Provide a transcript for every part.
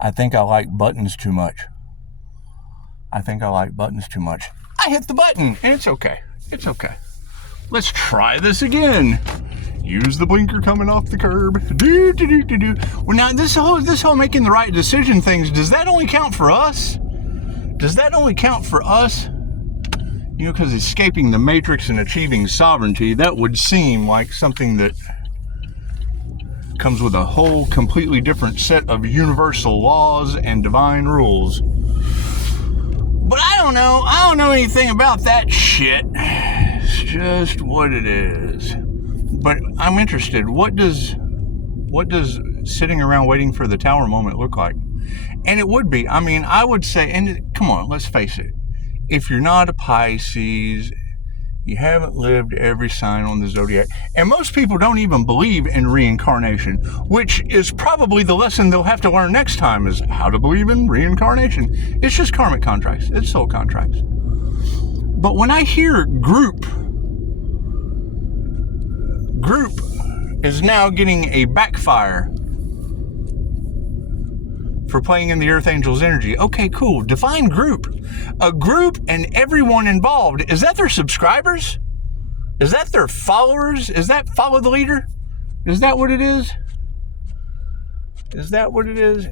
I think I like buttons too much. I hit the button, and it's okay. It's okay. Let's try this again. Use the blinker coming off the curb. Well, now this whole making the right decision things, does that only count for us? You know, because escaping the matrix and achieving sovereignty, that would seem like something that comes with a whole completely different set of universal laws and divine rules. But I don't know anything about that shit. It's just what it is. But I'm interested. What does sitting around waiting for the tower moment look like? And it would be, I mean, I would say, and come on, let's face it. If you're not a Pisces, you haven't lived every sign on the zodiac. And most people don't even believe in reincarnation, which is probably the lesson they'll have to learn next time, is how to believe in reincarnation. It's just karmic contracts. It's soul contracts. But when I hear group is now getting a backfire for playing in the Earth Angel's energy. Okay, cool. Define group. A group and everyone involved. Is that their subscribers? Is that their followers? Is that follow the leader? Is that what it is?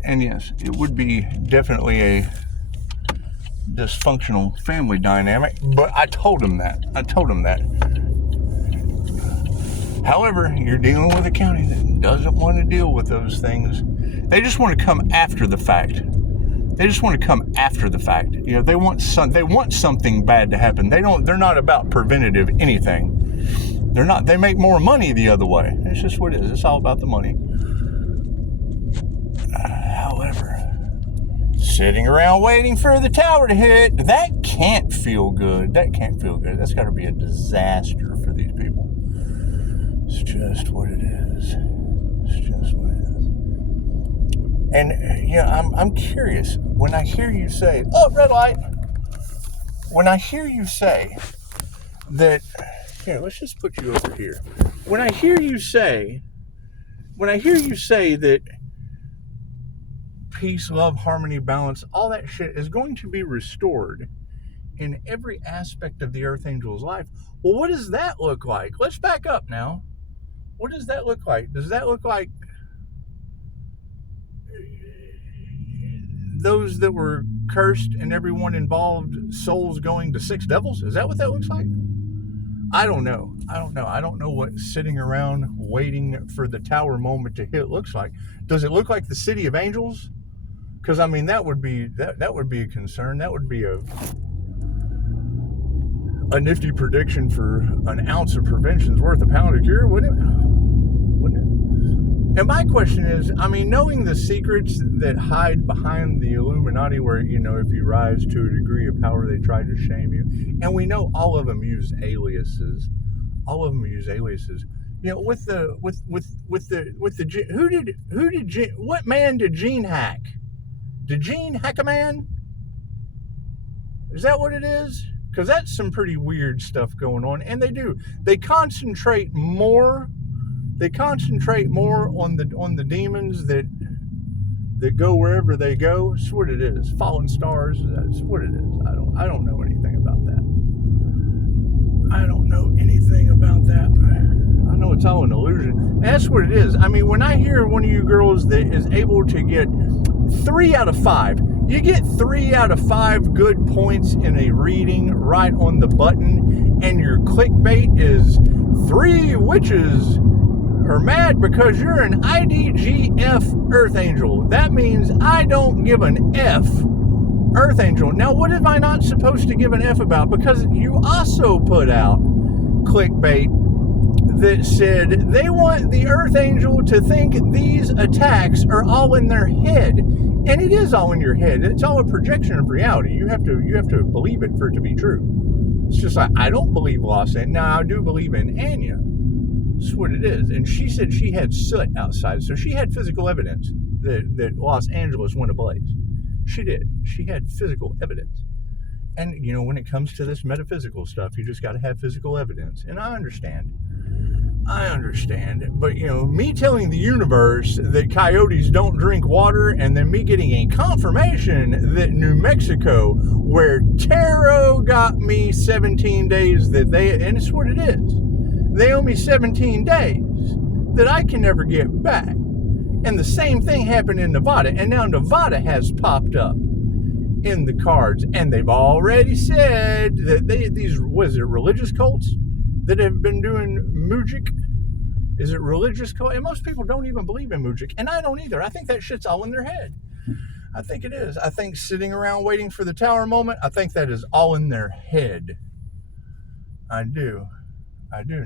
And yes, it would be definitely a dysfunctional family dynamic, but I told him that. However, you're dealing with a county that doesn't want to deal with those things. They just want to come after the fact. You know, they want something bad to happen. They're not about preventative anything. They make more money the other way. It's just what it is. It's all about the money. However, sitting around waiting for the tower to hit, that can't feel good. That's got to be a disaster for these people. It's just what it is. And, you know, I'm curious. When I hear you say, oh, red light. When I hear you say that, here, let's just put you over here. When I hear you say that peace, love, harmony, balance, all that shit is going to be restored in every aspect of the Earth Angel's life, well, what does that look like? Let's back up now. What does that look like? Does that look like those that were cursed and everyone involved, souls going to six devils? Is that what that looks like? I don't know. I don't know what sitting around waiting for the tower moment to hit looks like. Does it look like the city of angels? Because I mean, that would be a concern. That would be a nifty prediction for an ounce of prevention's worth a pound of cure, wouldn't it? And my question is, I mean, knowing the secrets that hide behind the Illuminati, where, you know, if you rise to a degree of power, they try to shame you. And we know all of them use aliases. You know, what man did Gene hack? Did Gene hack a man? Is that what it is? Because that's some pretty weird stuff going on. And they concentrate more on the demons that go wherever they go. That's what it is. Fallen stars, that's what it is. I don't know anything about that. I know it's all an illusion. That's what it is. I mean, when I hear one of you girls that is able to get 3 out of 5, you get 3 out of 5 good points in a reading right on the button, and your clickbait is 3 witches are mad because you're an IDGF Earth Angel. That means I don't give an F Earth Angel. Now, what am I not supposed to give an F about? Because you also put out clickbait that said they want the Earth Angel to think these attacks are all in their head. And it is all in your head. It's all a projection of reality. You have to believe it for it to be true. It's just like, I don't believe Los Angeles. Now, I do believe in Anya. That's what it is. And she said she had soot outside. So she had physical evidence that Los Angeles went ablaze. She did. She had physical evidence. And, you know, when it comes to this metaphysical stuff, you just got to have physical evidence. And I understand. I understand, but me telling the universe that coyotes don't drink water, and then me getting a confirmation that New Mexico, where tarot got me 17 days and it's what it is, they owe me 17 days that I can never get back. And the same thing happened in Nevada, and now Nevada has popped up in the cards, and they've already said that these religious cults that have been doing Mujik? Is it religious cult? And most people don't even believe in Mujik, and I don't either. I think that shit's all in their head. I think it is. I think sitting around waiting for the tower moment, I think that is all in their head. I do.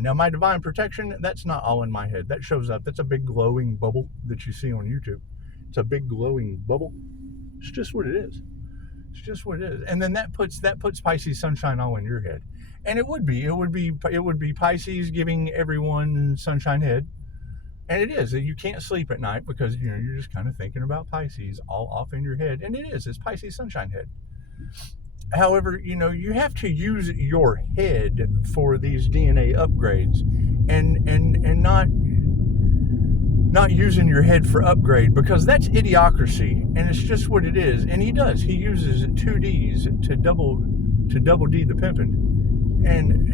Now, my divine protection, that's not all in my head. That shows up. That's a big glowing bubble that you see on YouTube. It's a big glowing bubble. It's just what it is. It's just what it is. And then that puts Pisces sunshine all in your head. And it would be Pisces giving everyone sunshine head. And it is. You can't sleep at night because you're just kind of thinking about Pisces all off in your head. And it's Pisces sunshine head. However, you have to use your head for these DNA upgrades, and not using your head for upgrade, because that's idiocracy, and it's just what it is. And he uses 2Ds to double D the pimpin', and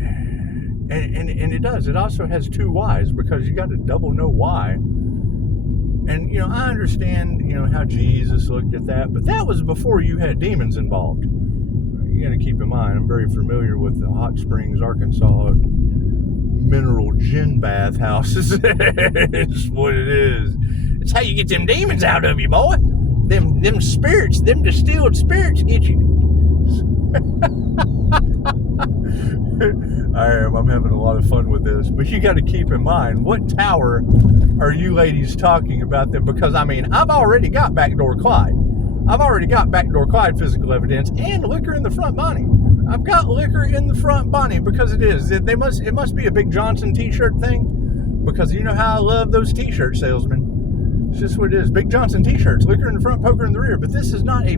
it does. It also has 2 Ys, because you got to double know why. And I understand how Jesus looked at that, but that was before you had demons involved. You got to keep in mind, I'm very familiar with the Hot Springs, Arkansas mineral gin bath houses. It's what it is. It's how you get them demons out of you, boy. Them spirits, them distilled spirits get you. I'm having a lot of fun with this, but you got to keep in mind, what tower are you ladies talking about them? Because I've already got backdoor Clyde. I've already got backdoor Clyde physical evidence and liquor in the front Bonnie. I've got liquor in the front Bonnie, because it must be a Big Johnson t-shirt thing, because you know how I love those t-shirt salesmen. It's just what it is. Big Johnson t-shirts, liquor in the front, poker in the rear. But this is not a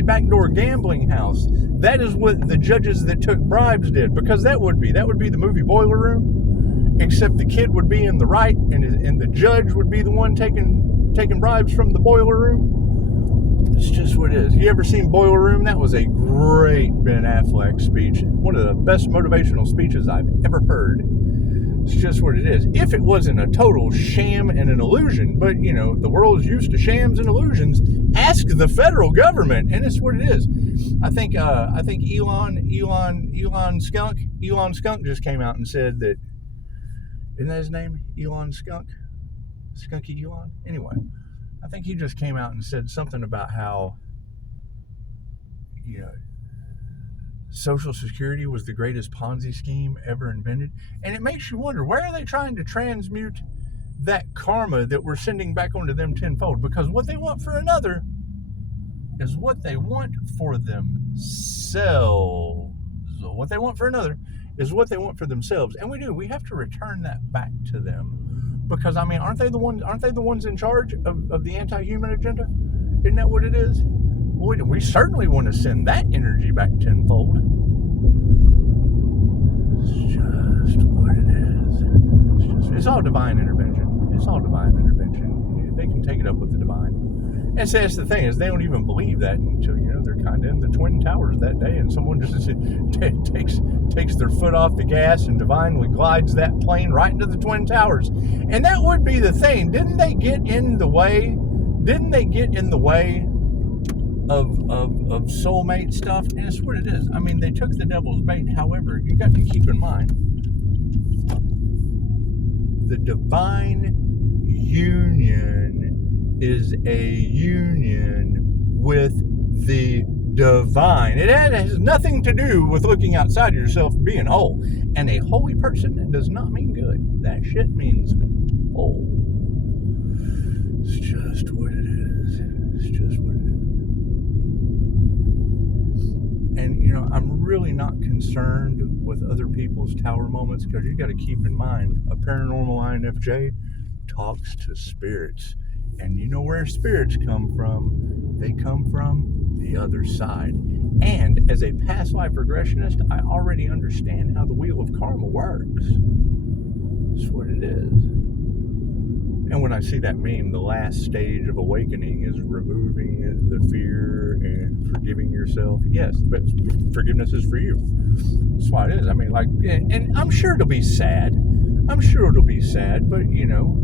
backdoor gambling house. That is what the judges that took bribes did, because that would be the movie Boiler Room, except the kid would be in the right, and the judge would be the one taking bribes from the boiler room. It's just what it is. You ever seen Boiler Room? That was a great Ben Affleck speech. One of the best motivational speeches I've ever heard. It's just what it is. If it wasn't a total sham and an illusion, but the world is used to shams and illusions. Ask the federal government, and it's what it is. I think Elon Skunk just came out and said that. Isn't that his name? Elon Skunk? Skunky Elon? Anyway. I think he just came out and said something about how, Social Security was the greatest Ponzi scheme ever invented. And it makes you wonder, where are they trying to transmute that karma that we're sending back onto them tenfold? Because what they want for another is what they want for themselves. So what they want for another is what they want for themselves. And we have to return that back to them. Because aren't they the ones in charge of the anti-human agenda? Isn't that what it is? We certainly want to send that energy back tenfold. It's just what it is. It's all divine intervention. It's all divine intervention. They can take it up with the divine. And so that's the thing, is they don't even believe that until they're kind of in the Twin Towers that day, and someone just takes their foot off the gas and divinely glides that plane right into the Twin Towers. And that would be the thing. Didn't they get in the way of soulmate stuff? And it's what it is. They took the devil's bait. However, you got to keep in mind, the divine union is a union with the divine. It has nothing to do with looking outside of yourself being whole. And a holy person does not mean good. That shit means whole. It's just what it is. It's just what it is. And, I'm really not concerned with other people's tower moments, because you got to keep in mind, a paranormal INFJ talks to spirits. And you know where spirits come from? They come from the other side. And as a past life regressionist, I already understand how the wheel of karma works. That's what it is. And when I see that meme, the last stage of awakening is removing the fear and forgiving yourself. Yes, but forgiveness is for you. That's why it is. I mean, like, and I'm sure it'll be sad. I'm sure it'll be sad, but, you know,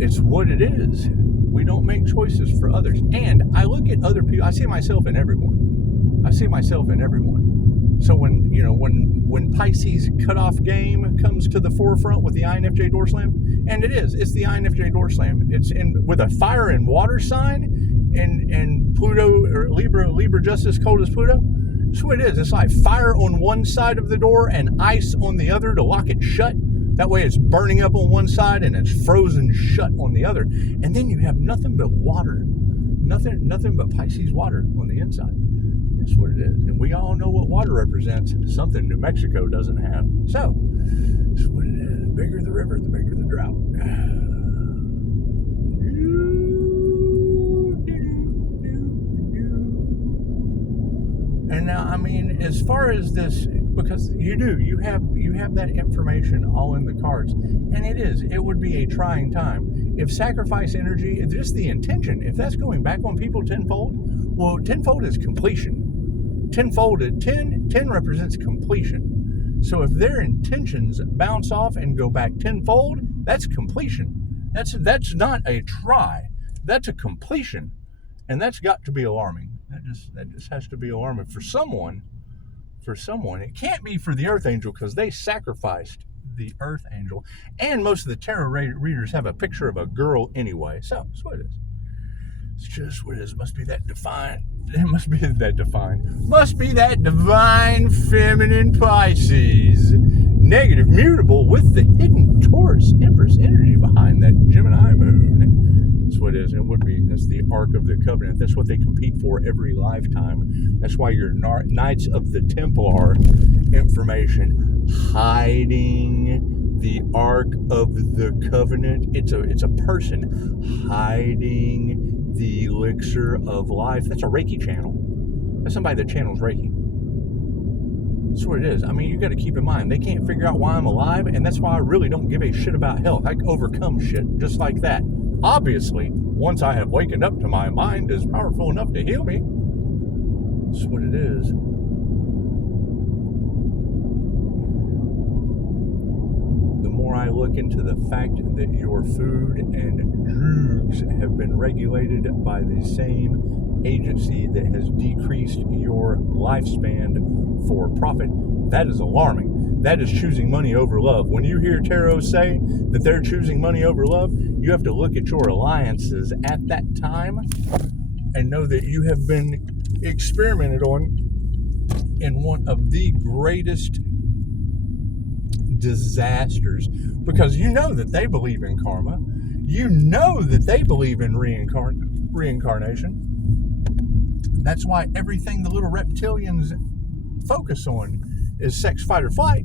it's what it is. We don't make choices for others. And I look at other people. I see myself in everyone. I see myself in everyone. So when, you know, when Pisces cutoff game comes to the forefront with the INFJ door slam, and it's the INFJ door slam. It's with a fire and water sign, and Pluto, or Libra justice cold as Pluto. That's what it is. It's like fire on one side of the door and ice on the other to lock it shut. That way it's burning up on one side and it's frozen shut on the other. And then you have nothing but water. Nothing but Pisces water on the inside. That's what it is. And we all know what water represents. Something New Mexico doesn't have. So, that's what it is. The bigger the river, the bigger the drought. And now, I mean, as far as this, because you have that information all in the cards, and it would be a trying time. If sacrifice energy, if just the intention, if that's going back on people tenfold, well, tenfold is completion. 10 represents completion. So if their intentions bounce off and go back tenfold, that's completion. That's not a try. That's a completion. And that's got to be alarming. That just has to be alarming for someone. It can't be for the Earth Angel, because they sacrificed the Earth Angel. And most of the tarot readers have a picture of a girl anyway. So that's what it is. It's just what it is. Must be that divine feminine Pisces. Negative mutable with the hidden Taurus Empress energy behind that Gemini moon. That's what it is. That's the Ark of the Covenant. That's what they compete for every lifetime. That's why your Knights of the Templar information, hiding the Ark of the Covenant. It's a person hiding the elixir of life. That's a Reiki channel. That's somebody that channels Reiki. That's what it is. I mean, you got to keep in mind, they can't figure out why I'm alive, and that's why I really don't give a shit about health. I overcome shit just like that. Obviously, once I have wakened up to my mind is powerful enough to heal me. That's what it is. The more I look into the fact that your food and drugs have been regulated by the same agency that has decreased your lifespan for profit, that is alarming. That is choosing money over love. When you hear tarot say that they're choosing money over love, you have to look at your alliances at that time and know that you have been experimented on in one of the greatest disasters, because you know that they believe in karma. You know that they believe in reincarnation. That's why everything the little reptilians focus on is sex, fight, or flight.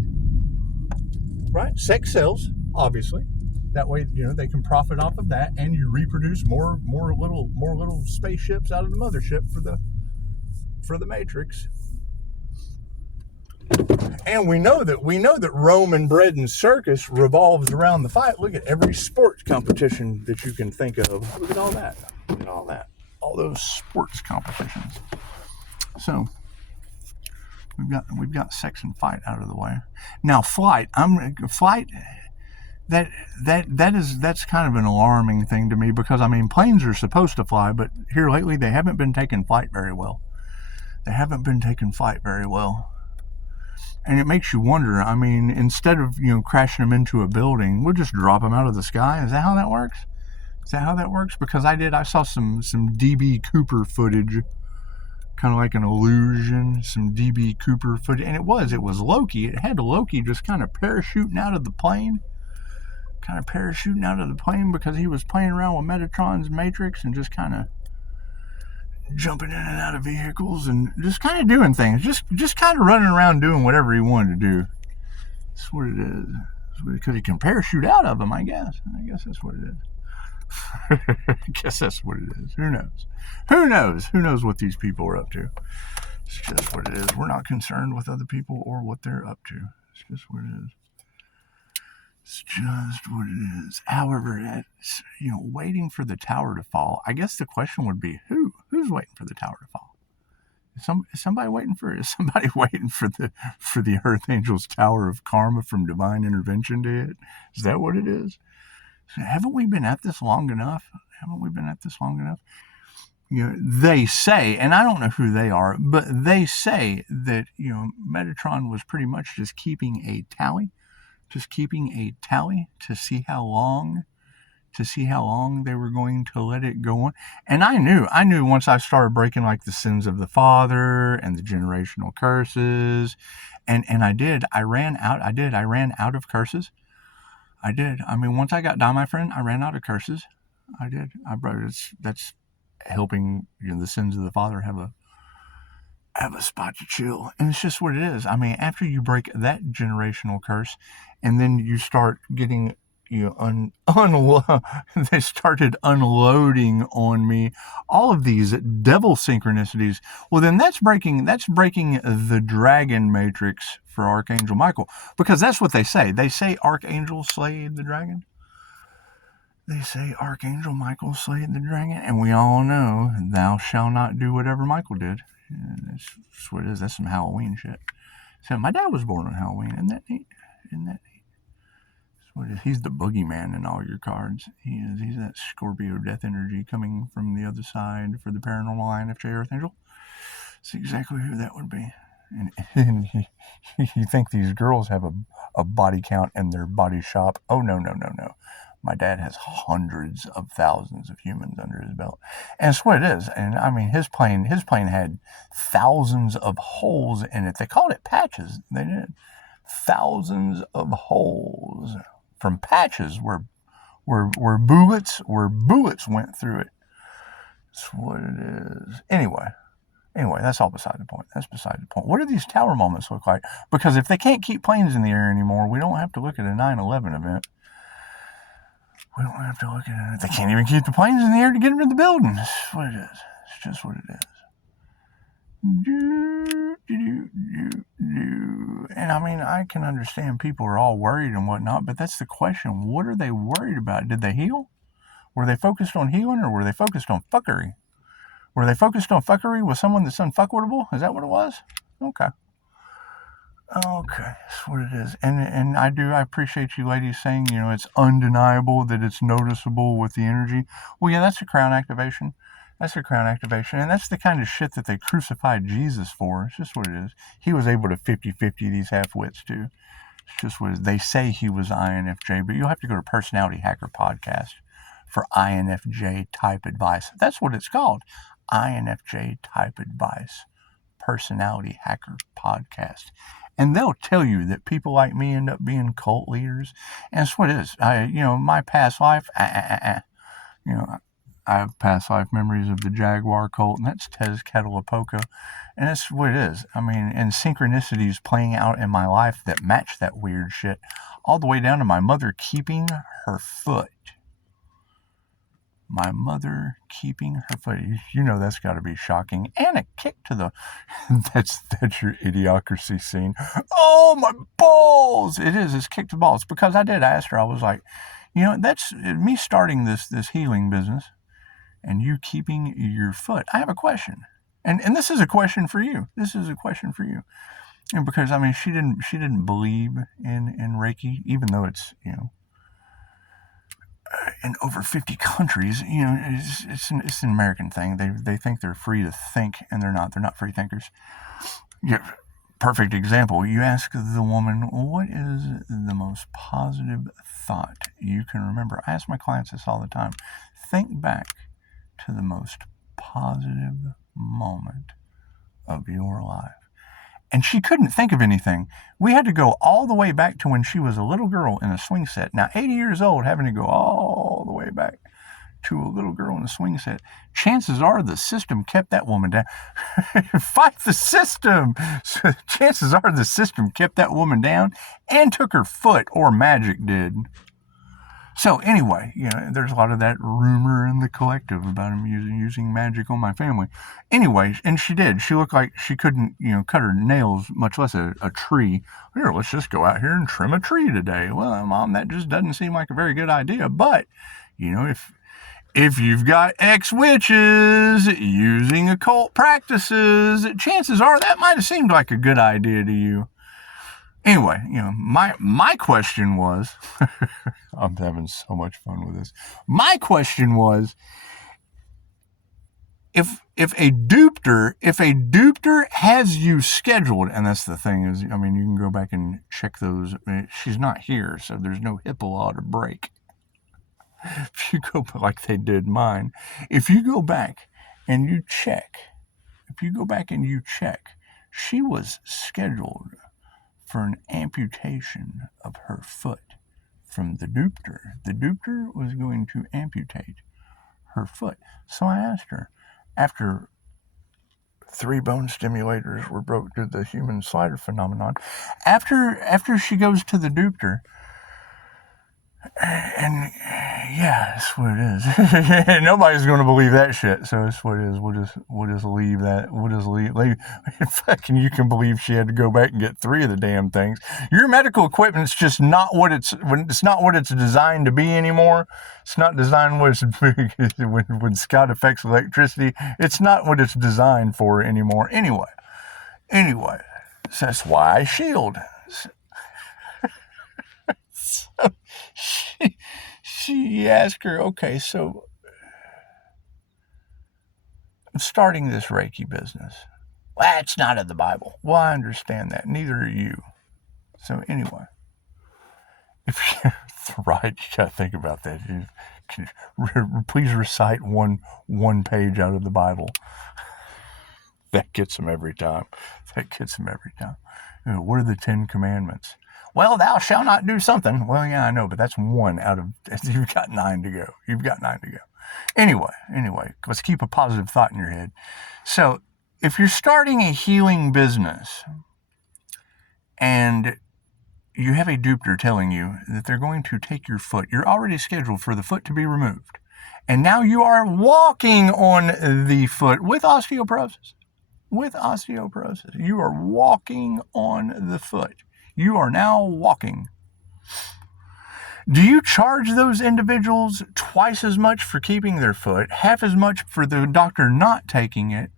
Right? Sex sells, obviously. That way, you know, they can profit off of that, and you reproduce more little spaceships out of the mothership for the Matrix. And we know that Roman bread and circus revolves around the fight. Look at every sports competition that you can think of. Look at all that. Look at all that. All those sports competitions. So we've got sex and fight out of the way. Now flight. That's kind of an alarming thing to me, because I mean, planes are supposed to fly, but here lately they haven't been taking flight very well. And it makes you wonder, I mean, instead of, you know, crashing them into a building, we'll just drop them out of the sky. Is that how that works? Because I saw some DB Cooper footage, kind of like an illusion, some DB Cooper footage. And it was Loki. It had Loki just kind of parachuting out of the plane. Because he was playing around with Metatron's Matrix and just kind of jumping in and out of vehicles and just kind of doing things, just kind of running around doing whatever he wanted to do. That's what it is. Because he can parachute out of them, I guess that's what it is. Who knows what these people are up to. It's just what it is. We're not concerned with other people or what they're up to. It's just what it is. It's just what it is. However, it's, waiting for the tower to fall. I guess the question would be who's waiting for the tower to fall? Is somebody waiting for the Earth Angel's Tower of Karma from divine intervention to hit? Is that what it is? Haven't we been at this long enough? They say, and I don't know who they are, but they say that, Metatron was pretty much just keeping a tally to see how long they were going to let it go on. And I knew once I started breaking like the sins of the father and the generational curses, and I ran out of curses. I did. I mean, once I got down, my friend, I ran out of curses. I did. That's helping the sins of the father have a spot to chill. And it's just what it is. I mean, after you break that generational curse, and then you start getting they started unloading on me all of these devil synchronicities. Well, then that's breaking the dragon matrix for Archangel Michael, because that's what they say. They say Archangel slayed the dragon. They say Archangel Michael slayed the dragon, and we all know thou shalt not do whatever Michael did. That's what it is. That's some Halloween shit. So my dad was born on Halloween. Isn't that neat? He's the boogeyman in all your cards. He's that Scorpio death energy coming from the other side for the paranormal INFJ Earth Angel. That's exactly who that would be. And you think these girls have a body count in their body shop? Oh, no. My dad has hundreds of thousands of humans under his belt. And it's what it is. And I mean, his plane had thousands of holes in it. They called it patches. They did. Thousands of holes from patches where bullets went through it. That's what it is. Anyway, that's all beside the point. What do these tower moments look like? Because if they can't keep planes in the air anymore, we don't have to look at a 9/11 event. We don't have to look at it. They can't even keep the planes in the air to get them to the building. That's what it is. It's just what it is. And I mean, I can understand people are all worried and whatnot, but that's the question. What are they worried about? Did they heal? Were they focused on healing, or were they focused on fuckery? Were they focused on fuckery with someone that's unfuckable? Is that what it was? Okay, that's what it is. And I appreciate you ladies saying, it's undeniable that it's noticeable with the energy. Well, yeah, that's a crown activation. And that's the kind of shit that they crucified Jesus for. It's just what it is. He was able to 50-50 these half-wits too. It's just what it is. They say he was INFJ, but you'll have to go to Personality Hacker Podcast for INFJ type advice. That's what it's called. INFJ type advice. Personality Hacker Podcast. And they'll tell you that people like me end up being cult leaders. And that's what it is. My past life, I have past life memories of the Jaguar cult, and that's Tezcatlipoca. And that's what it is. I mean, and synchronicities playing out in my life that match that weird shit, all the way down to my mother keeping her foot. That's got to be shocking. And a kick to the... that's your idiocracy scene. Oh, my balls! It's kick to the balls. Because I ask her, I was like, that's me starting this healing business. And you keeping your foot. I have a question. And this is a question for you. And because, I mean, she didn't believe in Reiki, even though it's, in over 50 countries, it's an American thing. They think they're free to think, and they're not. They're not free thinkers. Perfect example. You ask the woman, what is the most positive thought you can remember? I ask my clients this all the time. Think back to the most positive moment of your life. And she couldn't think of anything. We had to go all the way back to when she was a little girl in a swing set. Now, 80 years old, having to go all the way back to a little girl in a swing set. Chances are the system kept that woman down. Fight the system! So chances are the system kept that woman down and took her foot, or magic did. So anyway, there's a lot of that rumor in the collective about him using magic on my family. Anyway, and she did. She looked like she couldn't, cut her nails, much less a tree. Here, let's just go out here and trim a tree today. Well, Mom, that just doesn't seem like a very good idea. But, if you've got ex-witches using occult practices, chances are that might have seemed like a good idea to you. Anyway, my question was, I'm having so much fun with this. My question was, if a dupter has you scheduled, and that's the thing is, you can go back and check those. She's not here, so there's no HIPAA law to break. If you go like they did mine, if you go back and you check, she was scheduled for an amputation of her foot from the dupter. The dupter was going to amputate her foot. So I asked her, after 3 bone stimulators were broke to the human slider phenomenon, after she goes to the dupter, and yeah, that's what it is. Nobody's going to believe that shit. So that's what it is. We'll just leave that. We'll just leave. Fucking, you can believe she had to go back and get 3 of the damn things. Your medical equipment's just not what it's designed to be anymore. It's not designed when Scott affects electricity. It's not what it's designed for anymore. Anyway, so that's why I shield. So she asked her, okay, so I'm starting this Reiki business. Well, it's not in the Bible. Well, I understand that. Neither are you. So anyway, if you're right, you got to think about that. Please recite one page out of the Bible. That gets them every time. What are the 10 Commandments? Well, thou shalt not do something. Well, yeah, I know, but that's 1 out of, you've got 9 to go. Anyway, let's keep a positive thought in your head. So if you're starting a healing business and you have a dupter telling you that they're going to take your foot, you're already scheduled for the foot to be removed. And now you are walking on the foot with osteoporosis. You are walking on the foot. You are now walking. Do you charge those individuals twice as much for keeping their foot, half as much for the doctor not taking it,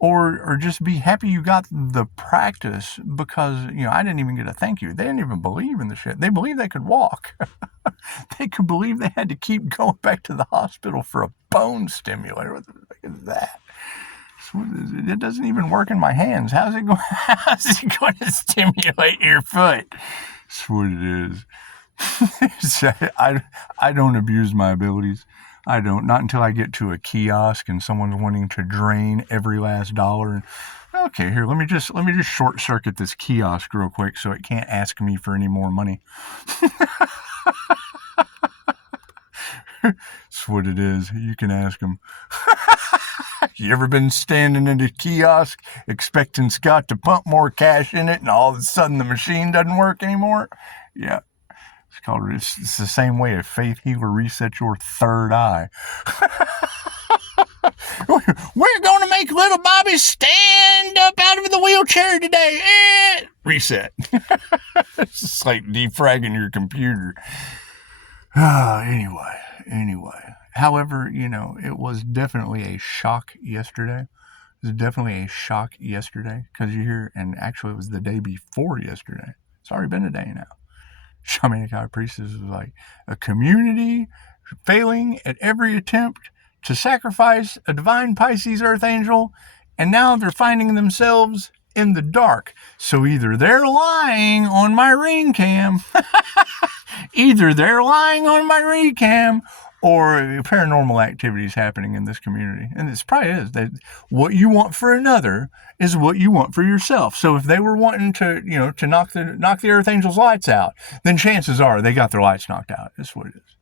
or just be happy you got the practice because, I didn't even get a thank you. They didn't even believe in the shit. They believed they could walk. They could believe they had to keep going back to the hospital for a bone stimulator. What the fuck is that? It doesn't even work in my hands. How's it going to stimulate your foot? That's what it is. I don't abuse my abilities. I don't. Not until I get to a kiosk and someone's wanting to drain every last dollar. Okay, here, let me just short circuit this kiosk real quick so it can't ask me for any more money. That's what it is. You can ask them. You ever been standing in a kiosk expecting Scott to pump more cash in it and all of a sudden the machine doesn't work anymore? Yeah. It's the same way a faith healer resets your third eye. We're going to make little Bobby stand up out of the wheelchair today. Reset. It's just like defragging your computer. Anyway. However, it was definitely a shock yesterday. Because you hear, and actually it was the day before yesterday. It's already been a day now. Shamanic High Priestess was like, a community failing at every attempt to sacrifice a divine Pisces Earth Angel, and now they're finding themselves in the dark. So either they're lying on my ring cam, or paranormal activity is happening in this community. And this probably is. What you want for another is what you want for yourself. So if they were wanting to knock the Earth Angel's lights out, then chances are they got their lights knocked out. That's what it is.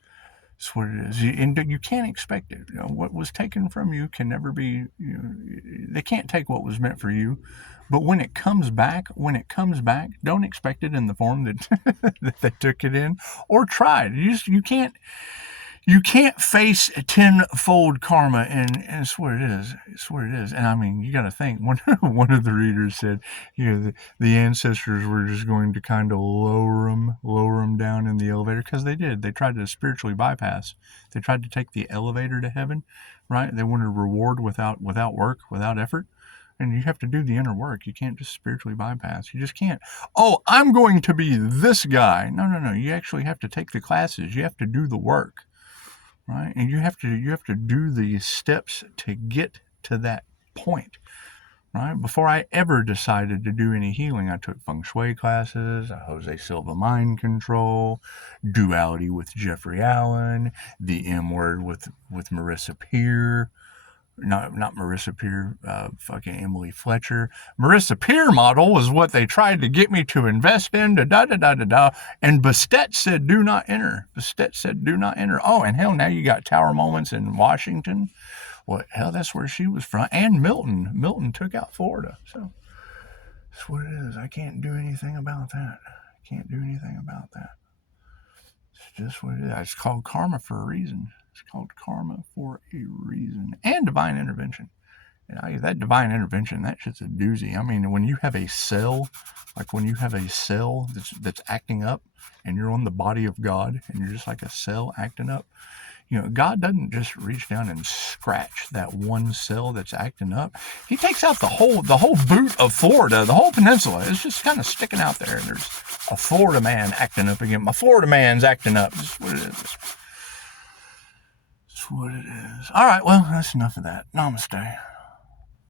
That's what it is. And you can't expect it. What was taken from you can never be, they can't take what was meant for you. But when it comes back, don't expect it in the form that, that they took it in, or tried. You can't face tenfold karma, and it's what it is. It's what it is. And I mean, you got to think. One of the readers said, the ancestors were just going to kind of lower them down in the elevator, because they did. They tried to spiritually bypass. They tried to take the elevator to heaven, right? They wanted reward without work, without effort. And you have to do the inner work. You can't just spiritually bypass. You just can't. Oh, I'm going to be this guy. No. You actually have to take the classes. You have to do the work. Right? And you have to do the steps to get to that point. Right? Before I ever decided to do any healing, I took feng shui classes, Jose Silva mind control, duality with Jeffrey Allen, the M word with Marissa Peer. Not Marissa Peer, fucking Emily Fletcher. Marissa Peer model was what they tried to get me to invest in, and Bastet said, do not enter. Oh, and hell, now you got Tower Moments in Washington. Well, hell, that's where she was from. And Milton took out Florida. So that's what it is. I can't do anything about that. It's just what it is. It's called karma for a reason. And divine intervention. That divine intervention, that shit's a doozy. I mean, when you have a cell, that's acting up, and you're on the body of God, and you're just like a cell acting up, God doesn't just reach down and scratch that one cell that's acting up. He takes out the whole boot of Florida, the whole peninsula. It's just kind of sticking out there, and there's a Florida man acting up again. My Florida man's acting up. That's what it is. All right, well, that's enough of that. Namaste.